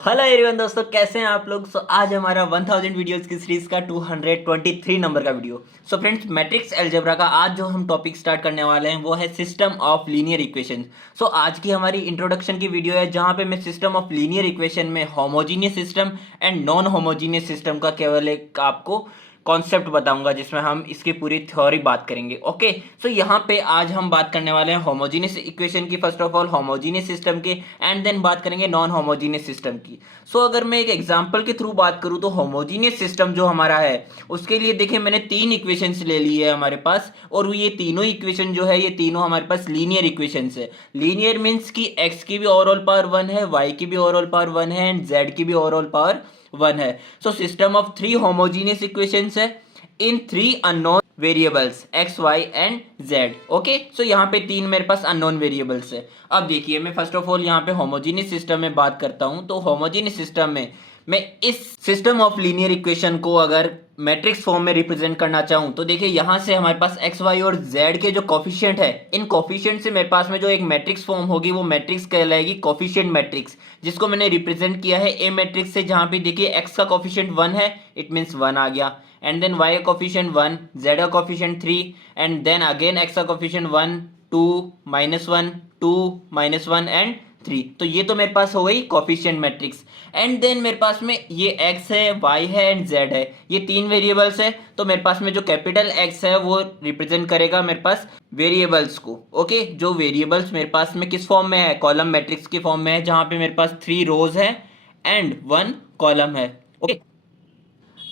Hello everyone दोस्तों, कैसे हैं आप लोग। आज हमारा 1000 वीडियोस की सीरीज का 223 नंबर का वीडियो। फ्रेंड्स, मैट्रिक्स अलजेब्रा का आज जो हम टॉपिक स्टार्ट करने वाले हैं वो है सिस्टम ऑफ लीनियर इक्वेशन। आज की हमारी इंट्रोडक्शन की वीडियो है जहां पे मैं सिस्टम ऑफ लीनियर इक्वेशन में homogeneous system and non homogeneous system का केवल एक आपको कॉन्सेप्ट बताऊंगा जिसमें हम इसकी पूरी थ्योरी बात करेंगे। ओके, यहाँ पे आज हम बात करने वाले हैं होमोजीनियस इक्वेशन की, first of all homogeneous system की, एंड देन बात करेंगे नॉन होमोजीनियस सिस्टम की। अगर मैं एक एग्जांपल के थ्रू बात करूं तो होमोजीनियस सिस्टम जो हमारा है उसके लिए देखिए मैंने तीन इक्वेशंस ले ली है हमारे पास, और ये तीनों इक्वेशन जो है ये तीनों हमारे पास लीनियर इक्वेशंस है। लीनियर मीन्स कि x की भी ओवरऑल पावर 1 है, y की भी ओवरऑल पावर 1 है एंड z की भी ओवरऑल पावर 1 है। System of three homogeneous equations है in three unknown variables x y and z। Okay, यहाँ पे तीन मेरे पास अननोन वेरिएबल्स है। अब देखिए मैं फर्स्ट ऑफ ऑल यहाँ पे होमोजीनियस सिस्टम में बात करता हूँ। तो होमोजीनियस सिस्टम में मैं इस सिस्टम ऑफ लीनियर इक्वेशन को अगर मैट्रिक्स फॉर्म में रिप्रेजेंट करना चाहूँ तो देखिए यहाँ से हमारे पास एक्स वाई और जेड के जो कॉफिशिएंट है, इन कॉफिशिएंट से मेरे पास में जो एक मैट्रिक्स फॉर्म होगी वो मैट्रिक्स कहलाएगी कॉफिशिएंट मैट्रिक्स, जिसको मैंने रिप्रेजेंट किया है ए मैट्रिक्स से, जहाँ पे देखिए एक्स का कॉफिशिएंट 1 है, इट मीन्स 1 आ गया, एंड देन y का कोफिशिएंट 1, z का coefficient 3, and then again x का कोफिशिएंट 1, 2, -1, 2, -1 एंड 3। तो ये तो मेरे पास हो गई कोफिशिएंट मैट्रिक्स। एंड देन मेरे पास में ये x है, y है एंड z है, ये तीन वेरिएबल्स है। तो मेरे पास में जो कैपिटल X है वो रिप्रेजेंट करेगा मेरे पास वेरिएबल्स को। ओके, जो वेरिएबल्स मेरे पास में किस फॉर्म में है, कॉलम मैट्रिक्स के फॉर्म में है, जहां पे मेरे पास 3 रोज है एंड 1 कॉलम है। ओके,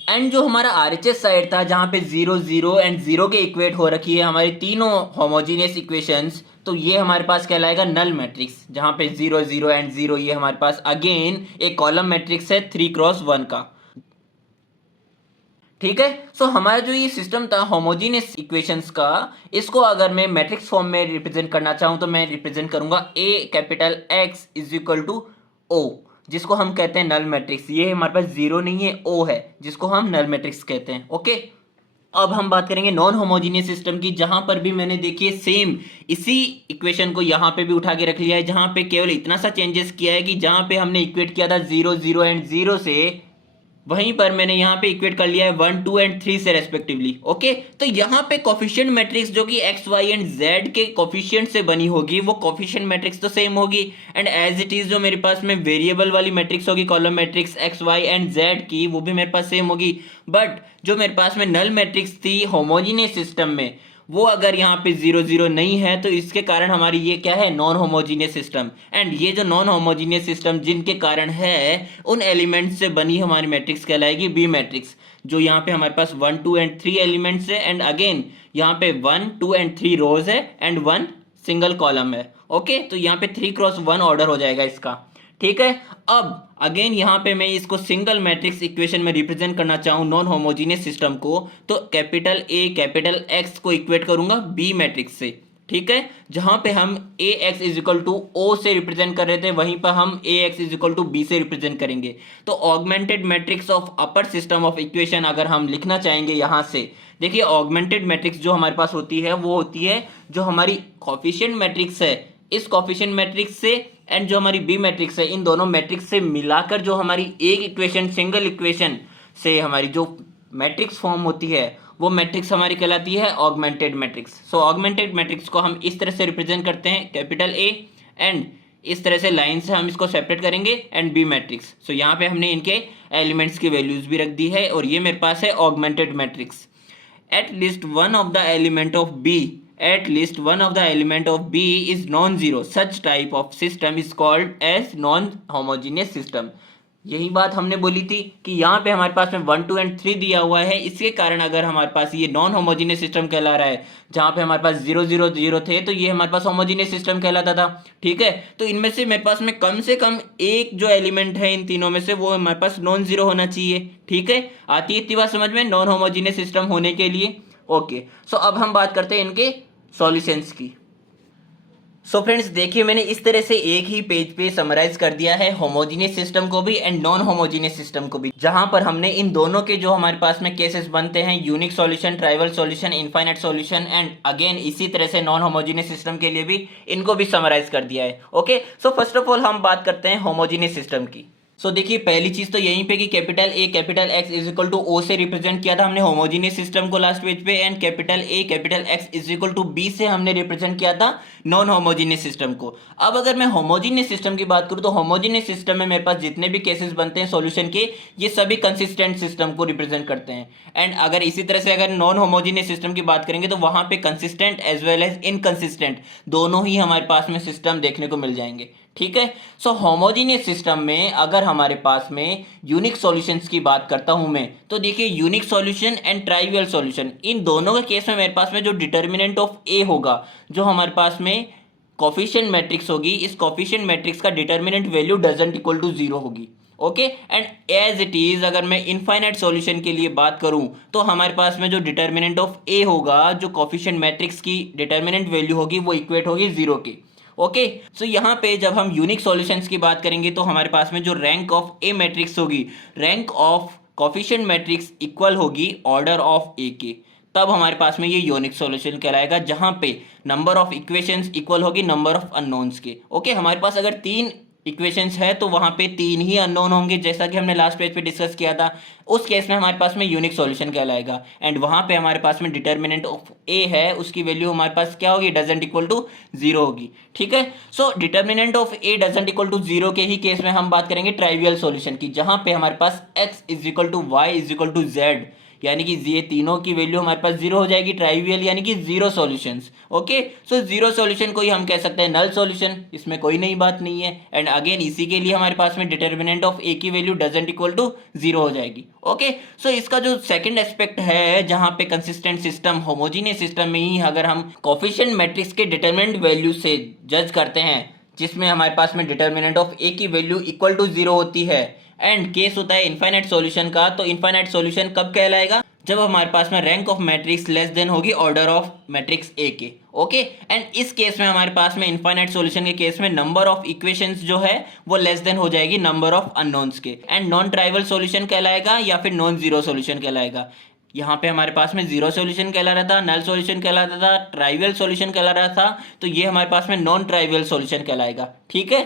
एंड जो हमारा आरएचएस साइड था जहां पे 0 0 एंड 0 के इक्वेट हो रखी है हमारी तीनों होमोजीनियस इक्वेशंस, तो ये हमारे पास कहलाएगा नल मैट्रिक्स, जहां पे 0 0 एंड 0 ये हमारे पास अगेन एक कॉलम मैट्रिक्स है 3x1 का। ठीक है, हमारा जो ये सिस्टम था होमोजीनियस इक्वेशंस का, इसको अगर मैं मैट्रिक्स फॉर्म में रिप्रेजेंट करना चाहूं तो मैं रिप्रेजेंट करूंगा A capital X is equal to O, जिसको हम कहते हैं नल मैट्रिक्स। ये हमारे पास जीरो नहीं है, ओ है, जिसको हम नल मैट्रिक्स कहते हैं। ओके, अब हम बात करेंगे नॉन होमोजीनियस सिस्टम की, जहां पर भी मैंने देखिए सेम इसी इक्वेशन को यहां पे भी उठा के रख लिया है, जहां पे केवल इतना सा चेंजेस किया है कि जहां पे हमने इक्वेट किया था 0 0 एंड 0 से, वहीं पर मैंने यहाँ पे इक्वेट कर लिया है 1 2 एंड 3 से रेस्पेक्टिवली। ओके, तो यहाँ पे कोफिशिएंट मैट्रिक्स जो कि एक्स वाई एंड जेड के कोफिशिएंट से बनी होगी वो कोफिशिएंट मैट्रिक्स तो सेम होगी, एंड एज इट इज जो मेरे पास में वेरिएबल वाली मैट्रिक्स होगी column matrix x y and z की, वो भी मेरे पास सेम होगी। बट जो मेरे पास में नल मैट्रिक्स थी होमोजीनियस सिस्टम में, वो अगर यहाँ पे 0 0 नहीं है तो इसके कारण हमारी ये क्या है, नॉन होमोजीनियस सिस्टम। एंड ये जो नॉन होमोजीनियस सिस्टम जिनके कारण है उन एलिमेंट्स से बनी हमारी मैट्रिक्स कहलाएगी बी मैट्रिक्स, जो यहाँ पे हमारे पास 1 2 एंड 3 एलिमेंट्स है, एंड अगेन यहाँ पे 1 2 एंड 3 रोज है एंड 1 सिंगल कॉलम है। ओके, तो यहाँ पे 3x1 ऑर्डर हो जाएगा इसका। ठीक है, अब अगेन यहाँ पे मैं इसको सिंगल मैट्रिक्स इक्वेशन में रिप्रेजेंट करना चाहूँ नॉन होमोजीनियस सिस्टम को, तो कैपिटल ए कैपिटल एक्स को इक्वेट करूंगा बी मैट्रिक्स से। ठीक है, जहां पे हम A X is equal to O से रिप्रेजेंट कर रहे थे, वहीं पर हम A X is equal to B से रिप्रेजेंट करेंगे। तो augmented matrix of upper system of equation अगर हम लिखना चाहेंगे यहां से, देखिए ऑगमेंटेड मैट्रिक्स जो हमारे पास होती है वो होती है जो हमारी कोफिशिएंट मैट्रिक्स है, इस कोफिशिएंट मैट्रिक्स से एंड जो हमारी बी मैट्रिक्स है, इन दोनों मैट्रिक्स से मिलाकर जो हमारी एक इक्वेशन सिंगल इक्वेशन से हमारी जो मैट्रिक्स फॉर्म होती है वो मैट्रिक्स हमारी कहलाती है ऑगमेंटेड मैट्रिक्स। ऑगमेंटेड मैट्रिक्स को हम इस तरह से रिप्रेजेंट करते हैं कैपिटल ए, एंड इस तरह से लाइन से हम इसको सेपरेट करेंगे एंड बी मैट्रिक्स। यहाँ पे हमने इनके एलिमेंट्स की वैल्यूज भी रख दी है, और ये मेरे पास है augmented matrix. At least one of the element of B, at least one of the element of B is non-zero. Such type of system is called as non-homogeneous system. यही बात हमने बोली थी कि यहाँ पे हमारे पास में 1 2 एंड 3 दिया हुआ है, इसके कारण अगर हमारे पास ये नॉन होमोजीनियस सिस्टम कहला रहा है, जहाँ पे हमारे पास 0 0 0 थे तो ये हमारे पास होमोजीनियस सिस्टम कहलाता था। ठीक है, तो इनमें से मेरे पास में से कम एक जो एलिमेंट है इन तीनों में से वो हमारे पास नॉन जीरो होना चाहिए। ठीक है, आती है इतनी बात समझ में नॉन होमोजीनियस सिस्टम होने के लिए। ओके, अब हम बात करते हैं इनके सॉल्यूशंस की। फ्रेंड्स देखिए मैंने इस तरह से एक ही पेज पे समराइज कर दिया है होमोजीनियस सिस्टम को भी एंड नॉन होमोजीनियस सिस्टम को भी, जहां पर हमने इन दोनों के जो हमारे पास में केसेस बनते हैं, unique solution, trivial solution, infinite solution, and again इसी तरह से नॉन होमोजीनियस सिस्टम के लिए भी इनको भी समराइज कर दिया है। ओके, फर्स्ट ऑफ ऑल हम बात करते हैं होमोजीनियस सिस्टम की। सो देखिए पहली चीज तो यहीं पे कि capital A capital X is equal to O से रिप्रेजेंट किया था हमने होमोजीनियस सिस्टम को लास्ट पेज पे, and capital A capital X is equal to B से हमने रिप्रेजेंट किया था नॉन होमोजीनियस सिस्टम को। अब अगर मैं होमोजीनियस सिस्टम की बात करूँ तो होमोजीनियस सिस्टम में मेरे पास जितने भी केसेस बनते हैं सॉल्यूशन के, ये सभी कंसिस्टेंट सिस्टम को रिप्रेजेंट करते हैं। एंड अगर इसी तरह से अगर नॉन होमोजीनियस सिस्टम की बात करेंगे तो वहां पे consistent as well as inconsistent दोनों ही हमारे पास में सिस्टम देखने को मिल जाएंगे। ठीक है, सो होमोजीनियस सिस्टम में अगर हमारे पास में यूनिक सॉल्यूशंस की बात करता हूं मैं, तो देखिए unique solution and trivial solution, इन दोनों के केस में मेरे पास में जो डिटर्मिनेंट ऑफ ए होगा, जो हमारे पास में कोफिशिएंट मैट्रिक्स होगी, इस कोफिशिएंट मैट्रिक्स का determinant value doesn't equal to zero होगी। Okay, and as it is अगर मैं इनफाइनाइट सॉल्यूशन के लिए बात करूं तो हमारे पास में जो डिटर्मिनेंट ऑफ ए होगा, जो कोफिशिएंट मैट्रिक्स की डिटर्मिनेंट वैल्यू होगी, वो इक्वेट होगी जीरो के। ओके, सो यहाँ पे जब हम यूनिक सॉल्यूशंस की बात करेंगे तो हमारे पास में जो रैंक ऑफ ए मैट्रिक्स होगी, rank of coefficient matrix equal होगी ऑर्डर ऑफ ए के, तब हमारे पास में ये यूनिक सॉल्यूशन कहलाएगा, जहां पे नंबर ऑफ इक्वेशंस इक्वल होगी नंबर ऑफ अननोन्स के। ओके, हमारे पास अगर तीन इक्वेशंस है तो वहां पे तीन ही अननोन होंगे, जैसा कि हमने लास्ट पेज पे डिस्कस किया था। उस केस में हमारे पास में यूनिक सॉल्यूशन कहलाएगा, एंड वहां पे हमारे पास में डिटर्मिनेंट ऑफ ए है, उसकी वैल्यू हमारे पास क्या होगी, डजंट इक्वल टू जीरो होगी। ठीक है, so determinant of A doesn't equal to zero के ही केस में हम बात करेंगे ट्राइवियल सॉल्यूशन की, जहां पे हमारे पास X is equal to Y is equal to Z, यानी कि ये तीनों की वैल्यू हमारे पास जीरो हो जाएगी, ट्राइवियल यानी कि zero solutions. Okay, so zero solution को ही हम कह सकते हैं नल सॉल्यूशन, इसमें कोई नई बात नहीं है। एंड अगेन इसी के लिए हमारे पास में डिटर्मिनेंट ऑफ ए की value doesn't equal to zero हो जाएगी। ओके, सो इसका जो सेकंड एस्पेक्ट है, जहां पे कंसिस्टेंट सिस्टम होमोजीनियस सिस्टम में ही अगर हम कोफिशिएंट मैट्रिक्स के डिटर्मिनेंट वैल्यू से जज करते हैं, जिसमें हमारे पास में डिटर्मिनेंट ऑफ ए की वैल्यू इक्वल टू जीरो होती है, एंड केस होता है इनफाइनाइट सॉल्यूशन का, तो इनफाइनाइट सॉल्यूशन कब कहलाएगा, जब हमारे पास में rank of matrix less than होगी ऑर्डर ऑफ मैट्रिक्स ए के। ओके, एंड इस केस में हमारे पास में इनफाइनाइट सॉल्यूशन के केस में नंबर ऑफ इक्वेशंस जो है वो लेस देन हो जाएगी नंबर ऑफ अननोन्स के, एंड नॉन ट्राइवल सॉल्यूशन कहलाएगा या फिर नॉन जीरो सॉल्यूशन कहलाएगा। यहाँ पे हमारे पास में जीरो सॉल्यूशन कहला रहा था, नल सॉल्यूशन कहलाता था, ट्राइवियल सॉल्यूशन कहला रहा था, तो ये हमारे पास में नॉन ट्राइवियल सॉल्यूशन कहलाएगा। ठीक है,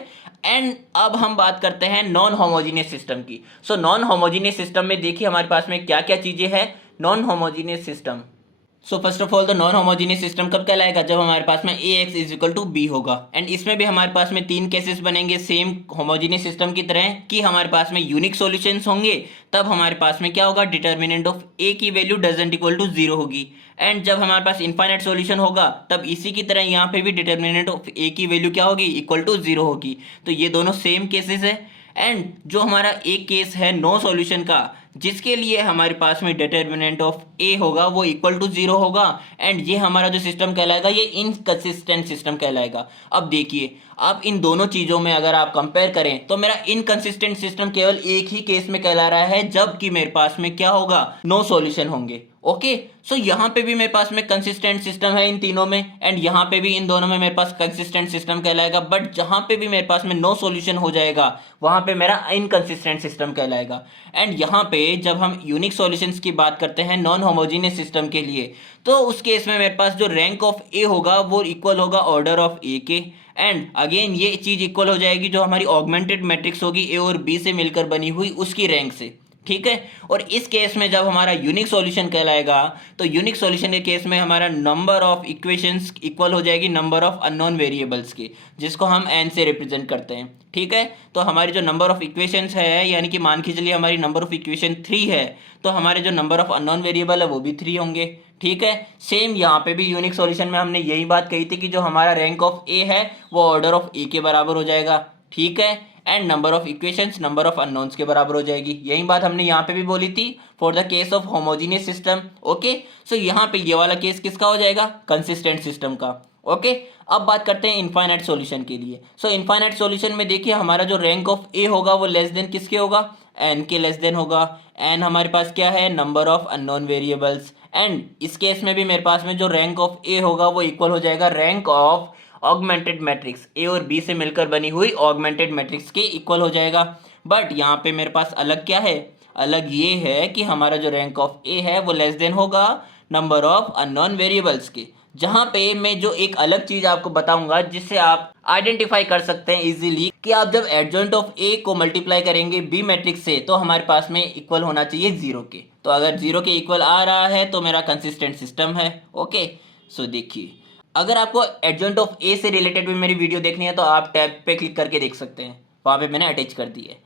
एंड अब हम बात करते हैं नॉन होमोजीनियस सिस्टम की। सो नॉन होमोजीनियस सिस्टम में देखिए हमारे पास में क्या क्या चीजें हैं non homogeneous system. So first of all the non homogeneous system कब कहलाएगा, जब हमारे पास में A X is equal to B होगा, एंड इसमें भी हमारे पास में तीन केसेस बनेंगे सेम होमोजीनियस सिस्टम की तरह, कि हमारे पास में यूनिक सॉल्यूशंस होंगे, तब हमारे पास में क्या होगा, डिटर्मिनेंट ऑफ ए की value doesn't equal to zero होगी, एंड जब हमारे पास इनफाइनाइट सॉल्यूशन होगा तब इसी की तरह यहाँ पे भी डिटर्मिनेंट ऑफ ए की वैल्यू क्या होगी, इक्वल टू जीरो होगी। तो ये दोनों सेम केसेस है, एंड जो हमारा एक केस है नो सॉल्यूशन का, जिसके लिए हमारे पास में डिटर्मिनेंट ऑफ ए होगा वो इक्वल टू जीरो होगा, एंड ये हमारा जो सिस्टम कहलाएगा ये इनकंसिस्टेंट सिस्टम कहलाएगा। अब देखिए, अब इन दोनों चीजों में अगर आप कंपेयर करें तो मेरा इनकंसिस्टेंट सिस्टम केवल एक ही केस में कहला रहा है, जबकि मेरे पास में क्या होगा, नो सॉल्यूशन होंगे। ओके, सो यहाँ पे भी मेरे पास में कंसिस्टेंट सिस्टम है इन तीनों में, एंड यहाँ पे भी इन दोनों में मेरे पास कंसिस्टेंट सिस्टम कहलाएगा, बट जहाँ पे भी मेरे पास में नो सॉल्यूशन हो जाएगा वहाँ पे मेरा इनकंसिस्टेंट सिस्टम कहलाएगा। एंड यहाँ पे जब हम यूनिक सॉल्यूशंस की बात करते हैं नॉन होमोजीनियस सिस्टम के लिए, तो उस केस में मेरे पास जो रैंक ऑफ ए होगा वो इक्वल होगा ऑर्डर ऑफ ए के, एंड अगेन ये चीज इक्वल हो जाएगी जो हमारी ऑगमेंटेड मैट्रिक्स होगी ए और बी से मिलकर बनी हुई उसकी रैंक से। ठीक है, और इस केस में जब हमारा यूनिक सॉल्यूशन कहलाएगा तो यूनिक सॉल्यूशन के केस में हमारा नंबर ऑफ इक्वेशंस इक्वल हो जाएगी नंबर ऑफ अननोन वेरिएबल्स के, जिसको हम एन से रिप्रेजेंट करते हैं। ठीक है, तो हमारी जो नंबर ऑफ इक्वेशंस है, यानी कि मान के चलिए हमारी नंबर ऑफ इक्वेशन 3 है, तो हमारे जो नंबर ऑफ अननोन वेरिएबल है वो भी 3 होंगे। ठीक है, सेम यहाँ पे भी यूनिक सॉल्यूशन में हमने यही बात कही थी कि जो हमारा रैंक ऑफ ए है वो ऑर्डर ऑफ ए के बराबर हो जाएगा। ठीक है, and number of equations number of unknowns के बराबर हो जाएगी। यही बात हमने यहाँ पे भी बोली थी for the case of homogeneous system. Okay, so यहाँ पे ये वाला केस किसका हो जाएगा, कंसिस्टेंट सिस्टम का। ओके, अब बात करते हैं इनफाइनाइट सॉल्यूशन के लिए। सो इनफाइनाइट सॉल्यूशन में देखिए हमारा जो रैंक ऑफ ए होगा वो लेस देन किसके होगा, एन के लेस देन होगा, एन हमारे पास क्या है, number of unknown variables, and इस केस में भी मेरे पास में जो रैंक ऑफ ए होगा वो इक्वल हो जाएगा rank of augmented matrix A और बी से मिलकर बनी हुई ऑगमेंटेड मैट्रिक्स के इक्वल हो जाएगा। बट यहाँ पे मेरे पास अलग क्या है, अलग ये है कि हमारा जो रैंक ऑफ ए है वो लेस देन होगा नंबर ऑफ अननोन वेरिएबल्स के, जहां पे मैं जो एक अलग चीज आपको बताऊंगा जिससे आप आइडेंटिफाई कर सकते हैं इजीली कि आप जब एडजॉइंट ऑफ ए को मल्टीप्लाई करेंगे बी मैट्रिक्स से तो हमारे पास में इक्वल होना चाहिए जीरो के। तो अगर जीरो के इक्वल आ रहा है तो मेरा कंसिस्टेंट सिस्टम है। ओके, सो देखिए, अगर आपको एडजॉइंट ऑफ ए से रिलेटेड भी मेरी वीडियो देखनी है तो आप टैब पे क्लिक करके देख सकते हैं, वहां पे मैंने अटैच कर दी है।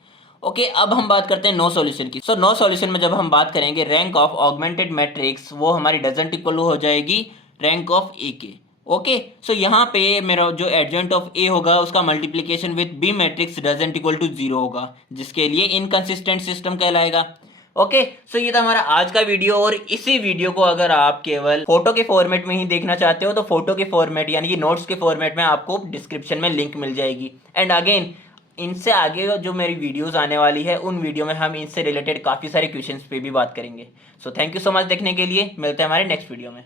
ओके, अब हम बात करते हैं नो सॉल्यूशन की। नो सॉल्यूशन में जब हम बात करेंगे रैंक ऑफ ऑगमेंटेड मैट्रिक्स, वो हमारी डजंट इक्वल हो जाएगी रैंक ऑफ ए के। ओके, सो यहाँ पे मेरा जो एडजॉइंट ऑफ ए होगा उसका multiplication with B matrix doesn't equal to zero होगा, जिसके लिए इनकंसिस्टेंट सिस्टम कहलाएगा। ओके, सो ये था हमारा आज का वीडियो। और इसी वीडियो को अगर आप केवल फोटो के फॉर्मेट में ही देखना चाहते हो तो फोटो के फॉर्मेट यानी कि नोट्स के फॉर्मेट में आपको डिस्क्रिप्शन में लिंक मिल जाएगी। एंड अगेन, इनसे आगे जो मेरी वीडियोस आने वाली है उन वीडियो में हम इनसे रिलेटेड काफ़ी सारे क्वेश्चंस पे भी बात करेंगे। So thank you so much देखने के लिए, मिलते हैं हमारे नेक्स्ट वीडियो में।